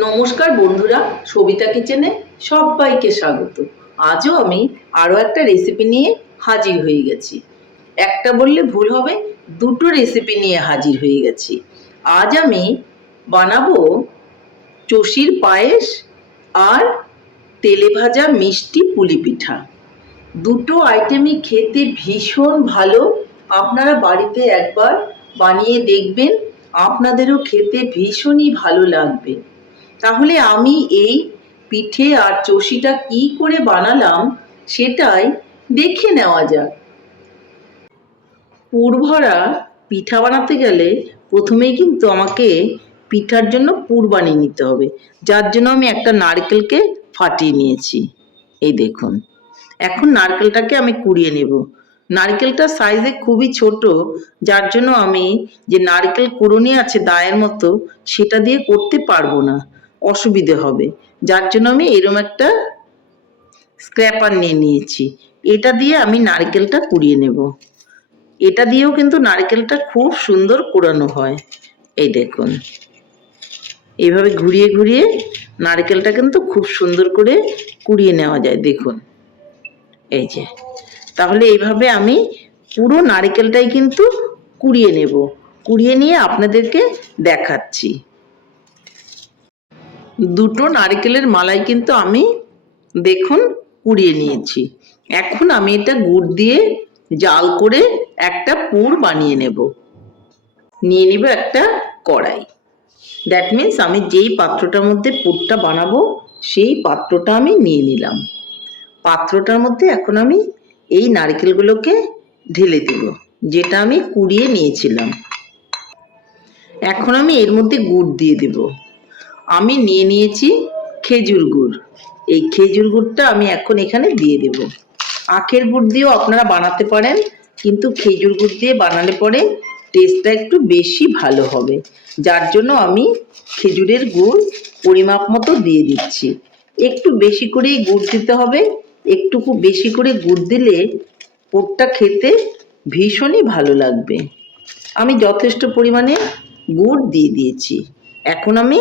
নমস্কার বন্ধুরা সবিতা কিচেনে সবাইকে স্বাগত। আজও আমি আরও একটা রেসিপি নিয়ে হাজির হয়ে গেছি। একটা বললে ভুল হবে, দুটো রেসিপি নিয়ে হাজির হয়ে গেছি। আজ আমি বানাবো চষির পায়েস আর তেলে ভাজা মিষ্টি পুলি পিঠা। দুটো আইটেমই খেতে ভীষণ ভালো। আপনারা বাড়িতে একবার বানিয়ে দেখবেন, আপনাদেরও খেতে ভীষণই ভালো লাগবে। তাহলে আমি এই পিঠে আর চষিটা কি করে বানালাম সেটাই দেখে নেওয়া যাক। পুরভরা পিঠা বানাতে গেলে প্রথমেই কিন্তু আমাকে পিঠার জন্য পুর বানিয়ে নিতে হবে, যার জন্য আমি একটা নারকেলকে ফাটিয়ে নিয়েছি। এই দেখুন, এখন নারকেলটাকে আমি কুড়িয়ে নেব। নারকেলটা সাইজে খুবই ছোট, যার জন্য আমি যে নারকেল কুড়ুনি আছে দায়ের মতো, সেটা দিয়ে করতে পারব না। অসুবিধে হবে। যার জন্য আমি এরম একটা স্ক্র্যাপার নিয়ে নিয়েছি। এটা দিয়ে আমি নারকেলটা কুড়িয়ে নেব। এটা দিয়েও কিন্তু নারকেলটা খুব সুন্দর কুড়ানো হয়। এই দেখুন। এইভাবে ঘুরিয়ে ঘুরিয়ে নারকেলটা কিন্তু খুব সুন্দর করে কুড়িয়ে নেওয়া যায়। দেখুন। এই যে। তাহলে এইভাবে আমি পুরো নারকেলটাই কিন্তু কুড়িয়ে নেব। কুড়িয়ে নিয়ে আপনাদেরকে দেখাচ্ছি। দুটো নারকেলের মালাই কিন্তু আমি দেখুন কুড়িয়ে নিয়েছি। এখন আমি এটা গুড় দিয়ে জাল করে একটা পুর বানিয়ে নেব। নিয়ে নিব একটা কড়াই। দ্যাট মিন্স আমি যেই পাত্রটার মধ্যে পুরটা বানাবো, সেই পাত্রটা আমি নিয়ে নিলাম। পাত্রটার মধ্যে এখন আমি এই নারকেলগুলোকে ঢেলে দেব, যেটা আমি কুড়িয়ে নিয়েছিলাম। এখন আমি এর মধ্যে গুড় দিয়ে দেব। আমি নিয়ে নিয়েছি খেজুর গুড়। এই খেজুর গুড়টা আমি এখন এখানে দিয়ে দেব। আখের গুড় দিয়েও আপনারা বানাতে পারেন, কিন্তু খেজুর গুড় দিয়ে বানালে পরে টেস্টটা একটু বেশি ভালো হবে। যার জন্য আমি খেজুরের গুড় পরিমাপ মতো দিয়ে দিচ্ছি। একটু বেশি করেই গুড় দিতে হবে। একটু বেশি করে গুড় দিলে পুরটা খেতে ভীষণই ভালো লাগবে। আমি যথেষ্ট পরিমাণে গুড় দিয়ে দিয়েছি। এখন আমি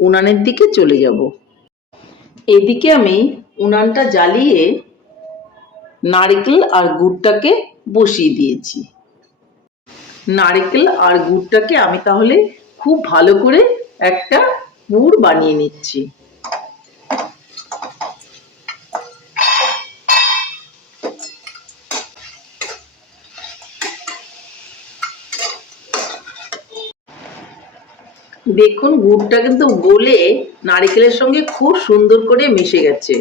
উনানের দিকে চলে যাব। এদিকে আমি উনানটা জ্বালিয়ে নারকেল আর গুড়টাকে বসিয়ে দিয়েছি। নারকেল আর গুড়টাকে আমি তাহলে খুব ভালো করে একটা পুর বানিয়ে নিচ্ছি। দেখুন, গুড়টা কিন্তু গলে নারকেলের সঙ্গে খুব সুন্দর করে মিশে গেছে।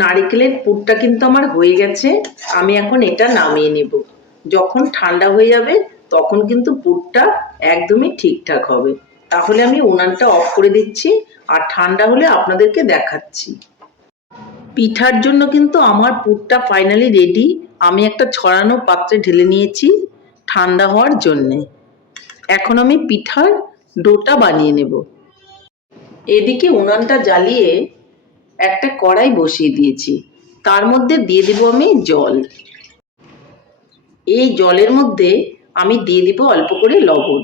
নারকেলের পুরটা কিন্তু আমার হয়ে গেছে, আমি এখন এটা নামিয়ে নেব। যখন ঠান্ডা হয়ে যাবে, তখন কিন্তু পুরটা একদমই ঠিকঠাক হবে। তাহলে আমি উনানটা অফ করে দিচ্ছি, আর ঠান্ডা হলে আপনাদেরকে দেখাচ্ছি। পিঠার জন্য কিন্তু আমার পুরটা ফাইনালি রেডি আমি একটা ছড়ানো পাত্রে ঢেলে নিয়েছি, ঠান্ডা হওয়ার জন্যে। এখন আমি পিঠার ডোটা বানিয়ে নেব। এদিকে উনানটা জ্বালিয়ে একটা কড়াই বসিয়ে দিয়েছি। তার মধ্যে দিয়ে দেব আমি জল। এই জলের মধ্যে আমি দিয়ে দিব অল্প করে লবণ।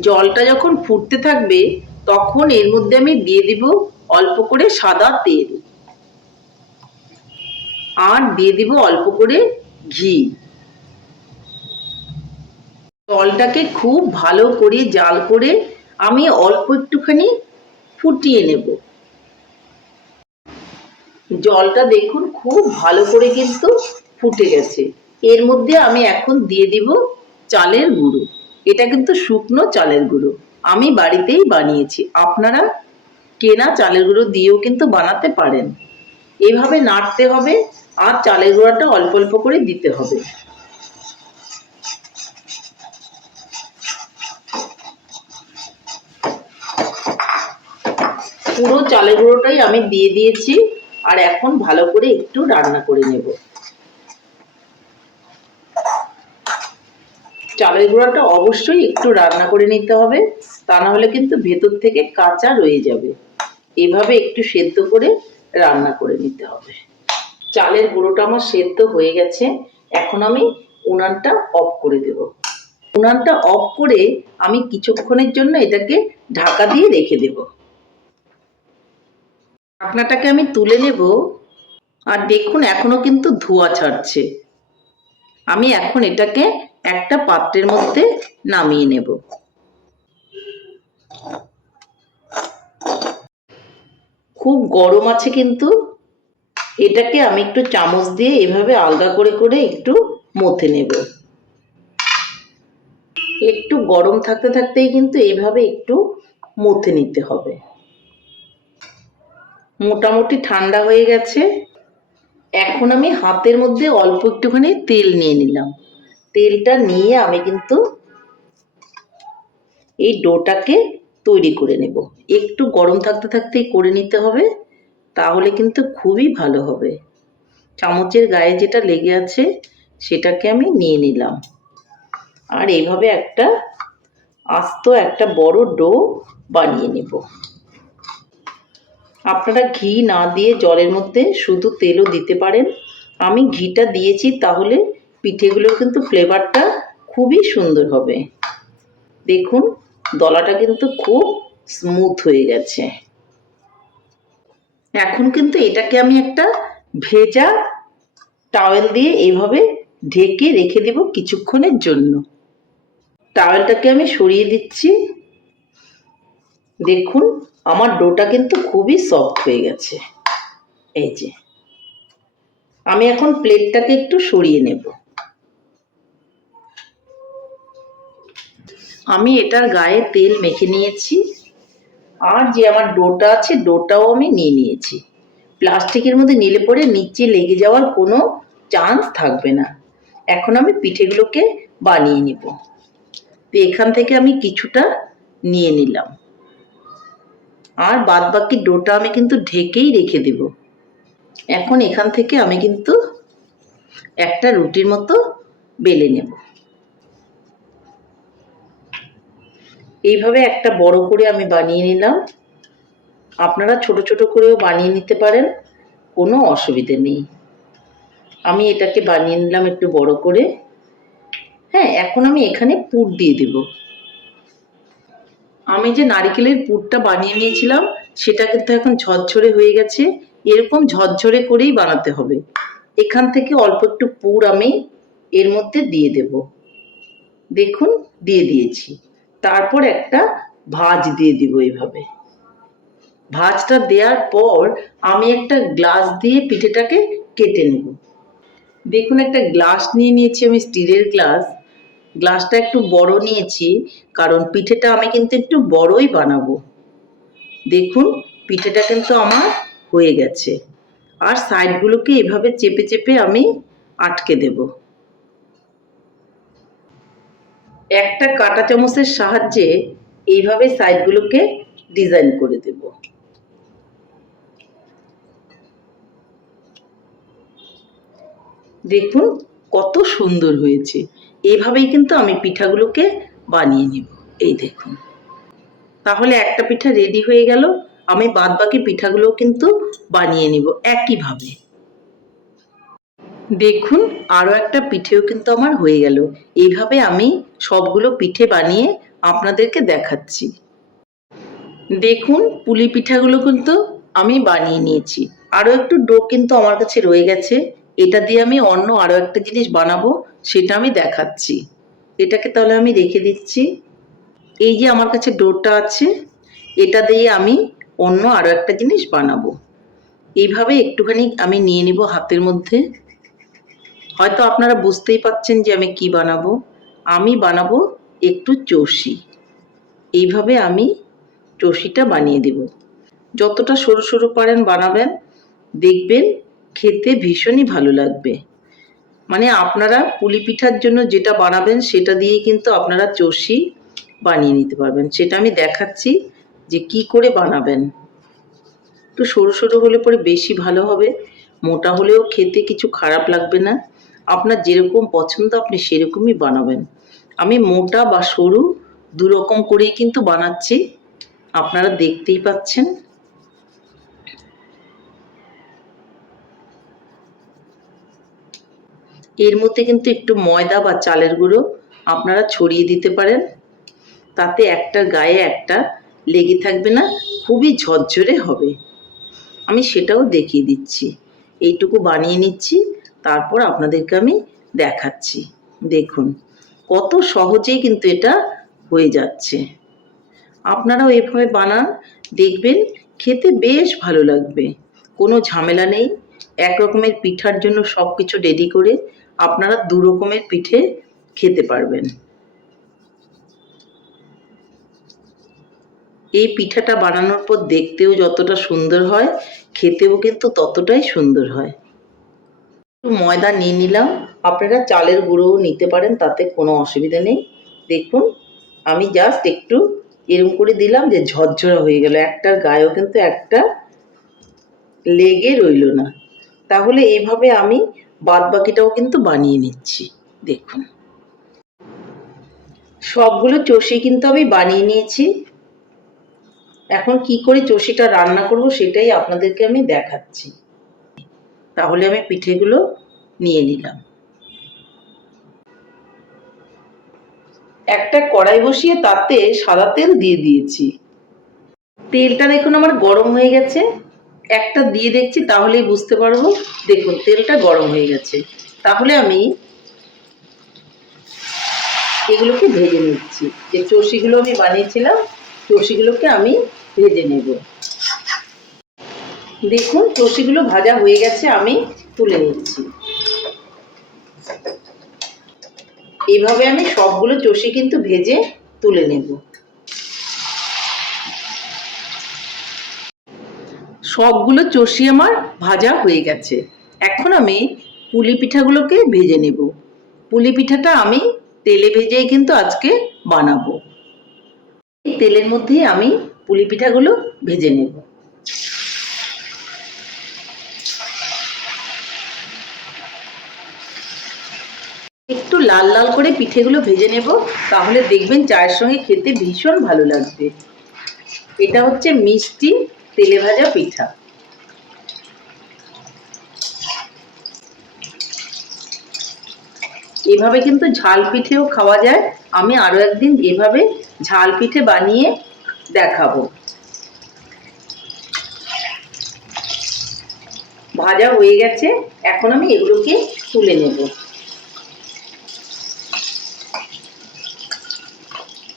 জলটা যখন ফুটতে থাকবে, তখন এর মধ্যে আমি দিয়ে দিব অল্প করে সাদা তেল। আর দিয়ে দিব অল্প করে ঘি। জলটাকে খুব ভালো করে জাল করে আমি অল্প একটুখানি ফুটিয়ে নেব। জলটা দেখুন খুব ভালো করে কিন্তু ফুটে গেছে। এর মধ্যে আমি এখন দিয়ে দিব চালের গুঁড়ো। এটা কিন্তু শুকনো চালের গুঁড়ো। আমি বাড়িতেই বানিয়েছি। আপনারা কেনা চালের গুঁড়ো দিয়েও কিন্তু বানাতে পারেন। এভাবে নাড়তে হবে আর চালের গুঁড়োটা অল্প অল্প করে দিতে হবে। পুরো চালের গুঁড়োটাই আমি দিয়ে দিয়েছি, আর এখন ভালো করে একটু রান্না করে নেব। চালের গুঁড়োটা অবশ্যই একটু রান্না করে নিতে হবে, তা না হলে কিন্তু ভেতর থেকে কাঁচা রয়ে যাবে। এভাবে একটু সেদ্ধ করে রান্না করে নিতে হবে। চালের গুঁড়োটা আমার সেদ্ধ হয়ে গেছে, এখন আমি উনানটা অফ করে দেব। উনানটা অফ করে আমি কিছুক্ষণের জন্য এটাকে ঢাকা দিয়ে রেখে দেব। ঢাকনাটাকে আমি তুলে নেব। আর দেখুন, এখনও কিন্তু ধোঁয়া ছাড়ছে। আমি এখন এটাকে একটা পাত্রের মধ্যে নামিয়ে নেব। খুব গরম আছে কিন্তু। এটাকে আমি একটু চামচ দিয়ে এভাবে আলগা করে করে একটু মথে নেব। একটু গরম থাকতে থাকতেই কিন্তু এইভাবে একটু মথে নিতে হবে। মোটামুটি ঠান্ডা হয়ে গেছে। এখন আমি হাতের মধ্যে অল্প একটুখানি তেল নিয়ে নিলাম। তেলটা নিয়ে আমি কিন্তু এই ডোটাকে তৈরি করে নেব। একটু গরম থাকতে থাকতেই করে নিতে হবে, তাহলে কিন্তু খুবই ভালো হবে। চামচের গায়ে যেটা লেগে আছে, সেটাকে আমি নিয়ে নিলাম। আর এইভাবে একটা আস্ত একটা বড় ডো বানিয়ে নেব। আপনারা ঘি না দিয়ে জলের মধ্যে শুধু তেলও দিতে পারেন। আমি ঘিটা দিয়েছি তাহলে পিঠেগুলোর কিন্তু ফ্লেভারটা খুবই সুন্দর হবে। দেখুন, দলাটা কিন্তু খুব স্মুথ হয়ে গেছে। এখন কিন্তু এটাকে আমি একটা ভেজা টাওয়েল দিয়ে এইভাবে ঢেকে রেখে দেব কিছুক্ষণের জন্য। টাওয়েলটাকে আমি সরিয়ে দিচ্ছি। দেখুন আমার ডোটা কিন্তু খুবই সফট হয়ে গেছে। এই যে। আমি এখন প্লেটটাকে একটু সরিয়ে নেব। আমি এটার গায়ে তেল মেখে নিয়েছি। আর যে আমার ডোটা আছে, ডোটাও আমি নিয়ে নিয়েছি। প্লাস্টিকের মধ্যে নিলে পরে নিচে লেগে যাওয়ার কোনো চান্স থাকবে না। এখন আমি পিঠেগুলোকে বানিয়ে নিব। তো এখান থেকে আমি কিছুটা নিয়ে নিলাম। আর বাদ বাকি ডোটা আমি কিন্তু ঢেকেই রেখে দেব। এখন এখান থেকে আমি কিন্তু একটা রুটির মতো বেলে নেব। এইভাবে একটা বড় করে আমি বানিয়ে নিলাম। আপনারা ছোট ছোট করেও বানিয়ে নিতে পারেন, কোনো অসুবিধে নেই। আমি এটাকে বানিয়ে নিলাম একটু বড় করে। হ্যাঁ এখন আমি এখানে পুর দিয়ে দেব। আমি যে নারিকেলের পুরটা বানিয়ে নিয়েছিলাম, সেটা কিন্তু এখন ঝরঝরে হয়ে গেছে। এরকম ঝরঝরে করেই বানাতে হবে। এখান থেকে অল্প একটু পুর আমি এর মধ্যে দিয়ে দেব। দেখুন, দিয়ে দিয়েছি। তারপর একটা ভাজ দিয়ে দিব এইভাবে। ভাজটা দেওয়ার পর আমি একটা গ্লাস দিয়ে পিঠেটাকে কেটে নেব। দেখুন, একটা গ্লাস নিয়ে নিয়েছি আমি স্টিলের গ্লাস। গ্লাসটা একটু বড় নিয়েছি, কারণ পিঠেটা আমি কিন্তু একটু বড়ই বানাবো। দেখুন, পিঠেটা কিন্তু আমার হয়ে গেছে। আর সাইডগুলোকে এভাবে চেপে চেপে আমি আটকে দেব। একটা কাঁটা চামচের সাহায্যে এইভাবে সাইডগুলোকে ডিজাইন করে দেব। দেখুন, কত সুন্দর হয়েছে। এইভাবেই কিন্তু আমি পিঠাগুলোকে বানিয়ে নেব। এই দেখুন। তাহলে একটা পিঠা রেডি হয়ে গেল। আমি বাদ বাকি পিঠাগুলো কিন্তু বানিয়ে নিব একইভাবে। দেখুন, আরও একটা পিঠেও কিন্তু আমার হয়ে গেল। এইভাবে আমি সবগুলো পিঠে বানিয়ে আপনাদেরকে দেখাচ্ছি। দেখুন, পুলি পিঠাগুলো কিন্তু আমি বানিয়ে নিয়েছি। আরও একটু ডো কিন্তু আমার কাছে রয়ে গেছে। এটা দিয়ে আমি অন্য আরও একটা জিনিস বানাবো, সেটা আমি দেখাচ্ছি। এটাকে তাহলে আমি রেখে দিচ্ছি। এই যে আমার কাছে ডোরটা আছে, এটা দিয়ে আমি অন্য আরও একটা জিনিস বানাবো। এইভাবে একটুখানি আমি নিয়ে নিব হাতের মধ্যে। হয়তো আপনারা বুঝতেই পাচ্ছেন যে আমি কি বানাবো। আমি বানাবো একটু চষি। এইভাবে আমি চষিটা বানিয়ে দেব। যতটা সরু সরু পারেন বানাবেন, দেখবেন খেতে ভীষণই ভালো লাগবে। মানে আপনারা পুলি পিঠার জন্য যেটা বানাবেন সেটা দিয়ে কিন্তু আপনারা চষি বানিয়ে নিতে পারবেন। সেটা আমি দেখাচ্ছি যে কি করে বানাবেন। একটু সরু সরু হলে পরে বেশি ভালো হবে। মোটা হলেও খেতে কিছু খারাপ লাগবে না। আপনার যেরকম পছন্দ আপনি সেরকমই বানাবেন। আমি মোটা বা সরু দু রকম করেই কিন্তু বানাচ্ছি। আপনারা দেখতেই পাচ্ছেন। এর মধ্যে কিন্তু একটু ময়দা বা চালের গুঁড়ো আপনারা ছড়িয়ে দিতে পারেন। তাতে একটার গায়ে একটা লেগে থাকবে না, খুবই ঝরঝরে হবে। আমি সেটাও দেখিয়ে দিচ্ছি। এইটুকু বানিয়ে নিচ্ছি, তারপর আপনাদেরকে আমি দেখাচ্ছি। দেখুন, কত সহজেই কিন্তু এটা হয়ে যাচ্ছে। আপনারাও এভাবে বানান, দেখবেন খেতে বেশ ভালো লাগবে। কোনো ঝামেলা নেই। এক রকমের পিঠার জন্য সব কিছু রেডি করে আপনারা দু রকমের পিঠে খেতে পারবেন। এই পিঠাটা বানানোর পর দেখতেও যতটা সুন্দর হয়, খেতেও কিন্তু ততটাই সুন্দর হয়। ময়দা নিয়ে নিলাম। আপনারা চালের গুঁড়োও নিতে পারেন, তাতে কোনো অসুবিধা নেই। দেখুন, আমি জাস্ট একটু এরম করে দিলাম যে ঝরঝরা হয়ে গেল। একটার গায়েও কিন্তু একটা লেগে রইল না। তাহলে এইভাবে আমি বাদ বাকিটাও কিন্তু বানিয়ে নিচ্ছি, দেখুন। সবগুলো চষি কিন্তু আমি বানিয়ে নিয়েছি। এখন কি করে চষিটা রান্না করব সেটাই আপনাদেরকে আমি দেখাচ্ছি। তাহলে আমি পিঠেগুলো নিয়ে নিলাম। একটা কড়াই বসিয়ে তাতে সাদা তেল দিয়ে দিয়েছি। তেলটা দেখুন আমার গরম হয়ে গেছে। একটা দিয়ে দেখছি, তাহলেই বুঝতে পারব। দেখুন, তেলটা গরম হয়ে গেছে। তাহলে আমি এগুলোকে ভেজে নিচ্ছি। যে চষিগুলো আমি বানিয়েছিলাম চষিগুলোকে আমি ভেজে নেব। দেখুন চষিগুলো ভাজা হয়ে গেছে, আমি তুলে নিচ্ছি। এইভাবে আমি সবগুলো চষি কিন্তু ভেজে তুলে নেব। সবগুলো চষি আমার ভাজা হয়ে গেছে। এখন আমি পুলি পিঠাগুলোকে ভেজে নেব। পুলি পিঠাটা আমি তেলে ভেজেই কিন্তু আজকে বানাবো। এই তেলের মধ্যেই আমি পুলি পিঠাগুলো ভেজে নেব। একটু লাল লাল করে পিঠেগুলো ভেজে নেব, তাহলে দেখবেন চায়ের সঙ্গে খেতে ভীষণ ভালো লাগবে। এটা হচ্ছে মিষ্টি তেলে ভাজা পিঠা। এভাবে কিন্তু ঝাল পিঠেও খাওয়া যায়। আমি আরও একদিন এভাবে ঝাল পিঠে বানিয়ে দেখাবো। ভাজা হয়ে গেছে, এখন আমি এগুলোকে তুলে নেব।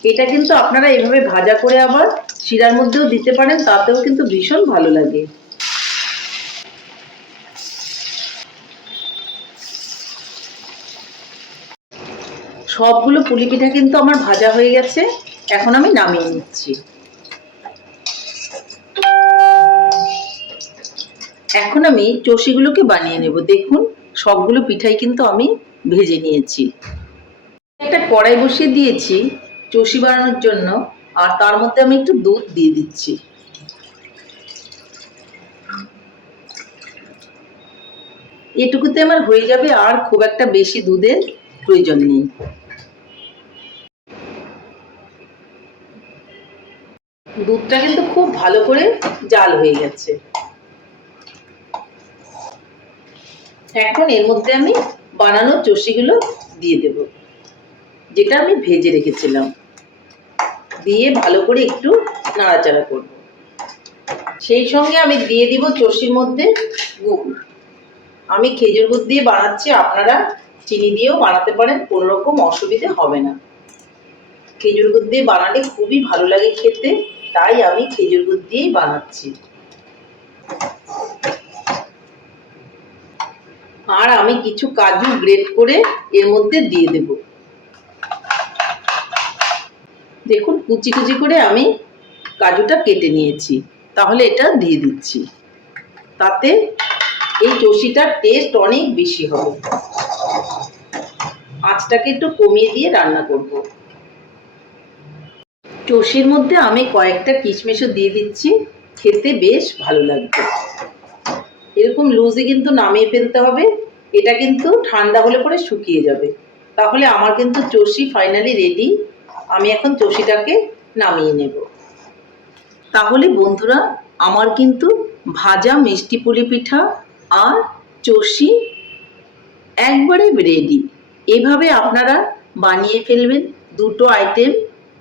এটা কিন্তু আপনারা এভাবে ভাজা করে আবার শিরার মধ্যেও দিতে পারেন, তাতেও কিন্তু ভীষণ ভালো লাগে। সবগুলো পুলি পিঠা কিন্তু আমার ভাজা হয়ে গেছে, এখন আমি নামিয়ে নিচ্ছি। এখন আমি চষিগুলোকে বানিয়ে নেব। দেখুন, সবগুলো পিঠাই কিন্তু আমি ভেজে নিয়েছি। একটা কড়াই বসিয়ে দিয়েছি চষি বানানোর জন্য। আর তার মধ্যে আমি একটু দুধ দিয়ে দিচ্ছি। এটুকুতে আমার হয়ে যাবে আর খুব একটা বেশি দুধের প্রয়োজন নেই। দুধটা কিন্তু খুব ভালো করে জাল হয়ে গেছে। এখন এর মধ্যে আমি বানানো চষিগুলো দিয়ে দেব, যেটা আমি ভেজে রেখেছিলাম। দিয়ে ভালো করে একটু নাড়াচাড়া করব। সেই সঙ্গে আমি দিয়ে দিব চষির মধ্যে গুড়। আমি খেজুর গুড় দিয়ে বানাচ্ছি, আপনারা চিনি দিয়েও বানাতে পারেন, কোনো রকম অসুবিধে হবে না। খেজুর গুড় দিয়ে বানালে খুবই ভালো লাগে খেতে, তাই আমি খেজুর গুড় দিয়েই বানাচ্ছি। আর আমি কিছু কাজু গ্রেট করে এর মধ্যে দিয়ে দেব। দেখুন, কুচি কুচি করে আমি কাজুটা কেটে নিয়েছি। তাহলে এটা দিয়ে দিচ্ছি। তাতে এই চষিটার টেস্ট অনেক বেশি হবে। আঁচটাকে একটু কমিয়ে দিয়ে রান্না করব। চষির মধ্যে আমি কয়েকটা কিশমিশও দিয়ে দিচ্ছি। খেতে বেশ ভালো লাগবে। এরকম লুজে কিন্তু নামিয়ে ফেলতে হবে। এটা কিন্তু ঠান্ডা হলে পরে শুকিয়ে যাবে। তাহলে আমার কিন্তু চষি ফাইনালি রেডি আমি এখন চষিটাকে নামিয়ে নেব। তাহলে বন্ধুরা, আমার কিন্তু ভাজা মিষ্টি পুলি পিঠা আর চষি একবারে রেডি এভাবে আপনারা বানিয়ে ফেলবেন, দুটো আইটেম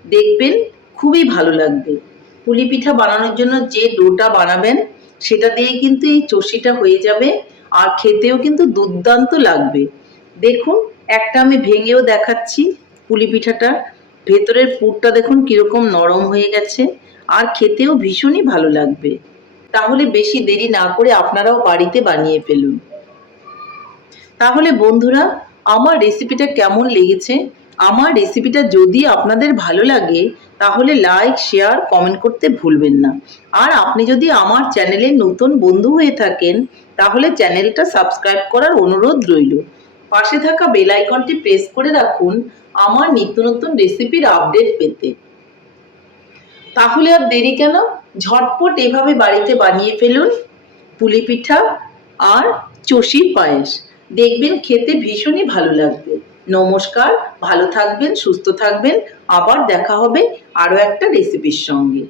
দেখবেন, খুবই ভালো লাগবে। পুলি পিঠা বানানোর জন্য যে ডোটা বানাবেন, সেটা দিয়ে কিন্তু এই চষিটা হয়ে যাবে আর খেতেও কিন্তু দুর্দান্ত লাগবে। দেখুন, একটা আমি ভেঙেও দেখাচ্ছি পুলি পিঠাটা। ভেতরের পুরটা দেখুন কীরকম নরম হয়ে গেছে, আর খেতেও ভীষণই ভালো লাগবে। তাহলে বেশি দেরি না করে আপনারাও বাড়িতে বানিয়ে ফেলুন। তাহলে বন্ধুরা, আমার রেসিপিটা কেমন লেগেছে? আমার রেসিপিটা যদি আপনাদের ভালো লাগে, তাহলে লাইক শেয়ার কমেন্ট করতে ভুলবেন না। আর আপনি যদি আমার চ্যানেলে নতুন বন্ধু হয়ে থাকেন, তাহলে চ্যানেলটা সাবস্ক্রাইব করার অনুরোধ রইল। পাশে থাকা বেল আইকনটি প্রেস করে রাখুন আমার নিত্য নতুন রেসিপির আপডেট পেতে। তাহলে আর দেরি কেন? ঝটপট এভাবে বাড়িতে বানিয়ে ফেলুন। পুলি পিঠা আর চষির পায়েস। দেখবেন খেতে ভীষণই ভালো লাগবে। নমস্কার, ভালো থাকবেন, সুস্থ থাকবেন। আবার দেখা হবে আরও একটা রেসিপির সঙ্গে।